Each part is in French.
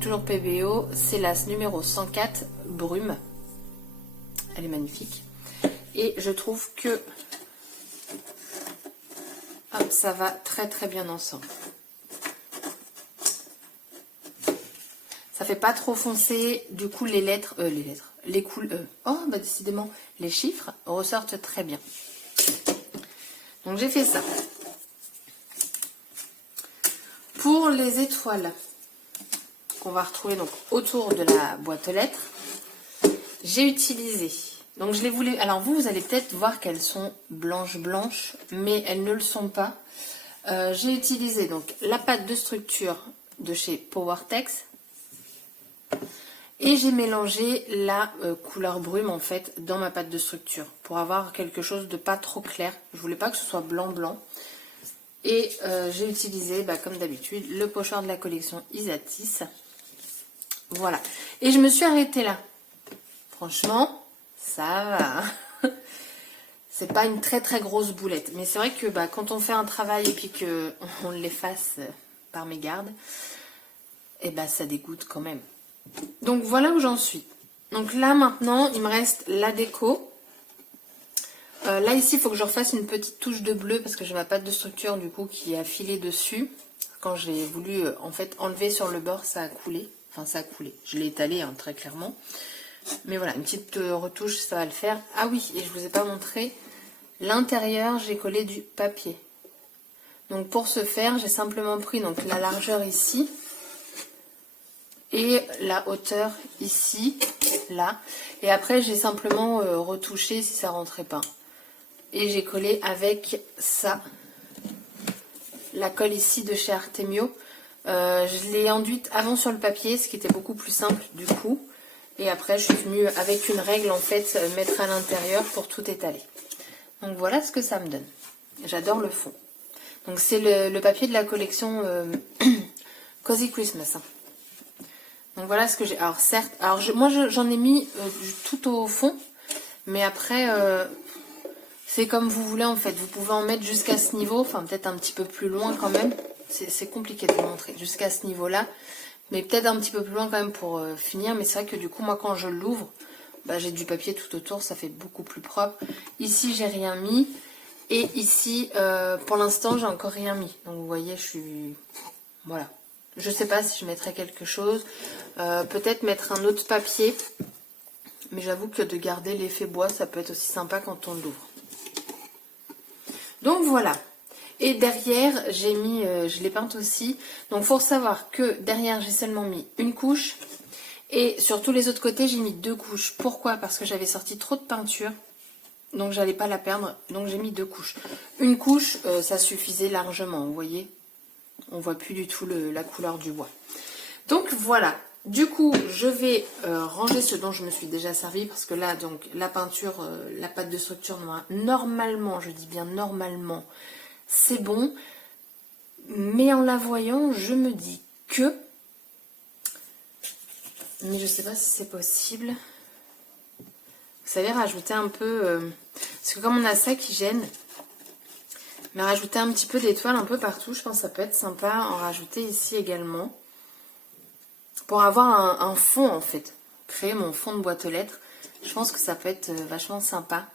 Toujours PBO, c'est la numéro 104 Brume. Elle est magnifique. Et je trouve que hop, ça va très très bien ensemble. Ça fait pas trop foncé, du coup les couleurs, oh bah décidément, les chiffres ressortent très bien. Donc j'ai fait ça. Pour les étoiles, qu'on va retrouver donc autour de la boîte aux lettres, j'ai utilisé, donc je les voulais, alors vous allez peut-être voir qu'elles sont blanches, mais elles ne le sont pas. J'ai utilisé donc la pâte de structure de chez Powertex et j'ai mélangé la couleur brume en fait dans ma pâte de structure pour avoir quelque chose de pas trop clair. Je voulais pas que ce soit blanc. Et j'ai utilisé, comme d'habitude, le pochoir de la collection Isatis. Voilà. Et je me suis arrêtée là. Franchement, ça va. C'est pas une très très grosse boulette. Mais c'est vrai que quand on fait un travail et puis qu'on l'efface par mégarde, et ça dégoûte quand même. Donc voilà où j'en suis. Donc là maintenant, il me reste la déco. Là ici, il faut que je refasse une petite touche de bleu parce que j'ai ma pâte de structure du coup qui a filé dessus. Quand j'ai voulu en fait enlever sur le bord, ça a coulé. Enfin, ça a coulé. Je l'ai étalé très clairement. Mais voilà, une petite retouche, ça va le faire. Ah oui, et je vous ai pas montré. L'intérieur, j'ai collé du papier. Donc pour ce faire, j'ai simplement pris donc la largeur ici. Et la hauteur ici, là. Et après, j'ai simplement retouché si ça rentrait pas. Et j'ai collé avec ça. La colle ici de chez Artemio. Je l'ai enduite avant sur le papier, ce qui était beaucoup plus simple du coup. Et après, je suis venue avec une règle en fait mettre à l'intérieur pour tout étaler. Donc voilà ce que ça me donne. J'adore le fond. Donc c'est le papier de la collection Cozy Christmas. Donc voilà ce que j'ai. Alors certes, moi j'en ai mis tout au fond, mais après c'est comme vous voulez en fait. Vous pouvez en mettre jusqu'à ce niveau, enfin peut-être un petit peu plus loin quand même. C'est compliqué de vous montrer jusqu'à ce niveau-là, mais peut-être un petit peu plus loin quand même pour finir. Mais c'est vrai que du coup moi quand je l'ouvre, j'ai du papier tout autour, ça fait beaucoup plus propre. Ici j'ai rien mis et ici pour l'instant j'ai encore rien mis. Donc vous voyez, je suis voilà. Je sais pas si je mettrai quelque chose. Peut-être mettre un autre papier. Mais j'avoue que de garder l'effet bois, ça peut être aussi sympa quand on l'ouvre. Donc voilà. Et derrière, j'ai mis, je l'ai peinte aussi. Donc il faut savoir que derrière, j'ai seulement mis une couche. Et sur tous les autres côtés, j'ai mis 2 couches. Pourquoi? Parce que j'avais sorti trop de peinture. Donc j'allais pas la perdre. Donc j'ai mis 2 couches. Une couche, ça suffisait largement, vous voyez. On voit plus du tout la couleur du bois. Donc voilà. Du coup, je vais ranger ce dont je me suis déjà servi parce que là, donc, la peinture, la pâte de structure, normalement, je dis bien normalement, c'est bon. Mais en la voyant, je me dis que... Mais je sais pas si c'est possible. Vous savez, rajouter un peu... parce que comme on a ça qui gêne, mais rajouter un petit peu d'étoiles un peu partout, je pense que ça peut être sympa. En rajouter ici également. Pour avoir un fond en fait. Créer mon fond de boîte aux lettres. Je pense que ça peut être vachement sympa.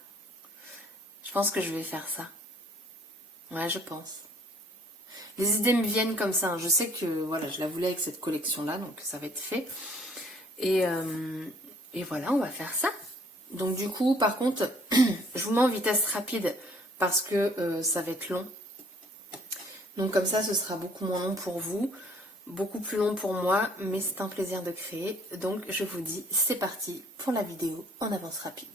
Je pense que je vais faire ça. Ouais, je pense. Les idées me viennent comme ça. Je sais que voilà, je la voulais avec cette collection-là, donc ça va être fait. Et voilà, on va faire ça. Donc du coup, par contre, je vous mets en vitesse rapide parce que ça va être long. Donc comme ça, ce sera beaucoup moins long pour vous. Beaucoup plus long pour moi, mais c'est un plaisir de créer. Donc je vous dis, c'est parti pour la vidéo en avance rapide.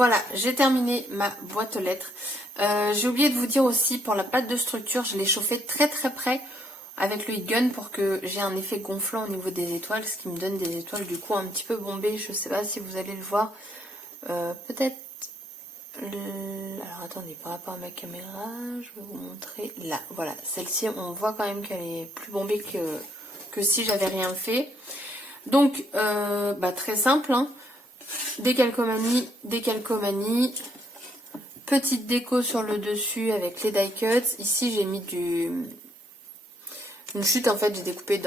voilà, j'ai terminé ma boîte aux lettres. J'ai oublié de vous dire aussi, pour la pâte de structure, je l'ai chauffée très très près avec le heat gun pour que j'ai un effet gonflant au niveau des étoiles, ce qui me donne des étoiles du coup un petit peu bombées. Je sais pas si vous allez le voir. Peut-être... Alors attendez, par rapport à ma caméra, je vais vous montrer là. Voilà, celle-ci, on voit quand même qu'elle est plus bombée que si j'avais rien fait. Donc, très simple, hein. Décalcomanie, petite déco sur le dessus avec les die cuts. Ici, j'ai mis une chute, en fait, j'ai découpé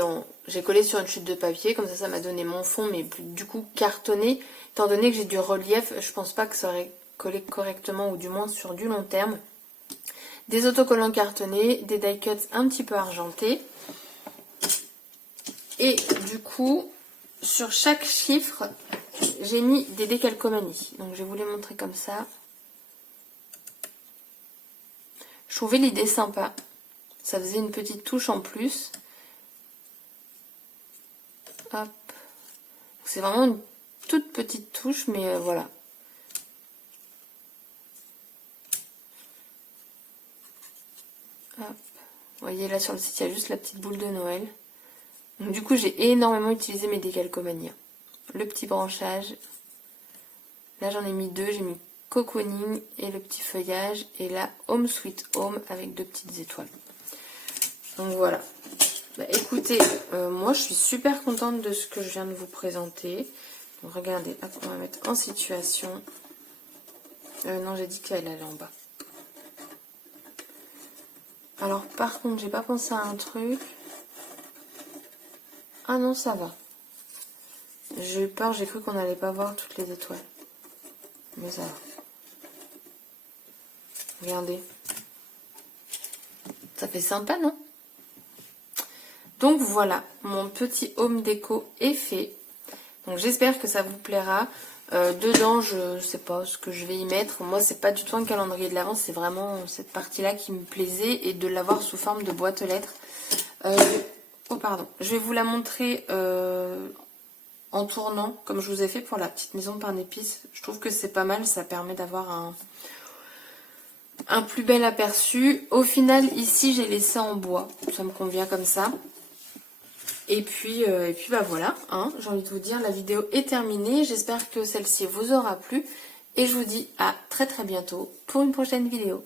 j'ai collé sur une chute de papier, comme ça m'a donné mon fond, mais du coup cartonné. Étant donné que j'ai du relief, je pense pas que ça aurait collé correctement, ou du moins sur du long terme. Des autocollants cartonnés, des die cuts un petit peu argentés. Et du coup, sur chaque chiffre, j'ai mis des décalcomanies. Donc je vais vous les montrer comme ça. Je trouvais l'idée sympa. Ça faisait une petite touche en plus. Hop. C'est vraiment une toute petite touche, mais voilà. Hop. Vous voyez là sur le site, il y a juste la petite boule de Noël. Donc du coup, j'ai énormément utilisé mes décalcomanies. Le petit branchage. Là, j'en ai mis deux. J'ai mis cocooning et le petit feuillage. Et là, Home Sweet Home avec deux petites étoiles. Donc voilà. Écoutez, moi, je suis super contente de ce que je viens de vous présenter. Donc regardez, hop, on va mettre en situation. Non, j'ai dit qu'elle allait en bas. Alors, par contre, j'ai pas pensé à un truc. Ah non, ça va. J'ai eu peur, j'ai cru qu'on n'allait pas voir toutes les étoiles. Mais ça va. Regardez. Ça fait sympa, non? Donc voilà, mon petit home déco est fait. Donc j'espère que ça vous plaira. Dedans, je sais pas ce que je vais y mettre. Moi, c'est pas du tout un calendrier de l'avance, c'est vraiment cette partie-là qui me plaisait, et de l'avoir sous forme de boîte aux lettres. Oh pardon, je vais vous la montrer en tournant, comme je vous ai fait pour la petite maison de pain d'épices. Je trouve que c'est pas mal, ça permet d'avoir un plus bel aperçu. Au final, ici, j'ai laissé en bois, ça me convient comme ça. Et puis voilà, hein, j'ai envie de vous dire, la vidéo est terminée. J'espère que celle-ci vous aura plu. Et je vous dis à très très bientôt pour une prochaine vidéo.